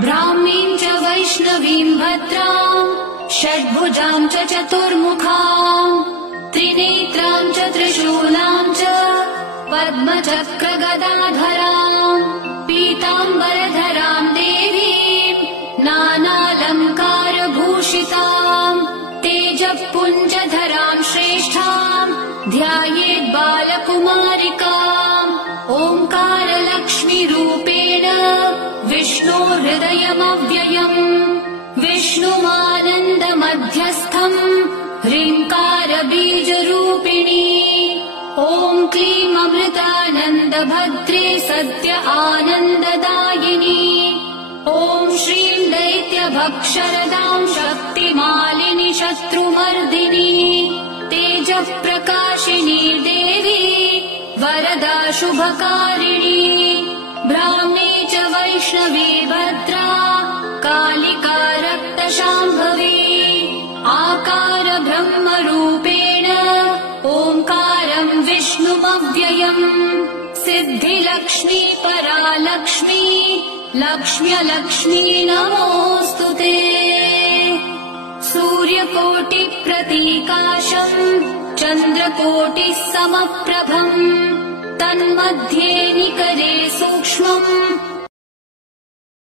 ब्राह्मीं च वैष्णवीं भद्रां षड्भुजां च चतुर्मुखां त्रिनेत्रां च त्रिशूलां च पद्मचक्रगदाधरां पीताम्बरधरां देवीं नानालङ्कारभूषितां तेजःपुञ्जधरां श्रेष्ठां ध्यायेत् बालकुमारिकाम् ओङ्कारलक्ष्मीरूपेण विष्णोर्हृदयमव्ययम् विष्णुमानन्दमध्यस्थम् ह्रीङ्कारबीजरूपिणी ॐ क्लीं अमृतानन्दभद्रे सत्य आनन्ददायिनी ॐ श्रीं दैत्यभक्षरदां शक्तिमालिनि शत्रुमर्दिनी तेजःप्रकाशिनी देवी वरदा शुभकारिणी ब्राह्मी च वैष्णवी भद्रा कालिका रक्तशाम्भवी आकार ब्रह्मरूपेण ओङ्कारं विष्णुमव्ययम् सिद्धिलक्ष्मी परालक्ष्मी लक्ष्म्यलक्ष्मी नमोऽस्तु ते सूर्यकोटिप्रतीकाशम् चन्द्रकोटिः समप्रभम् तन्मध्ये निकरे सूक्ष्मम्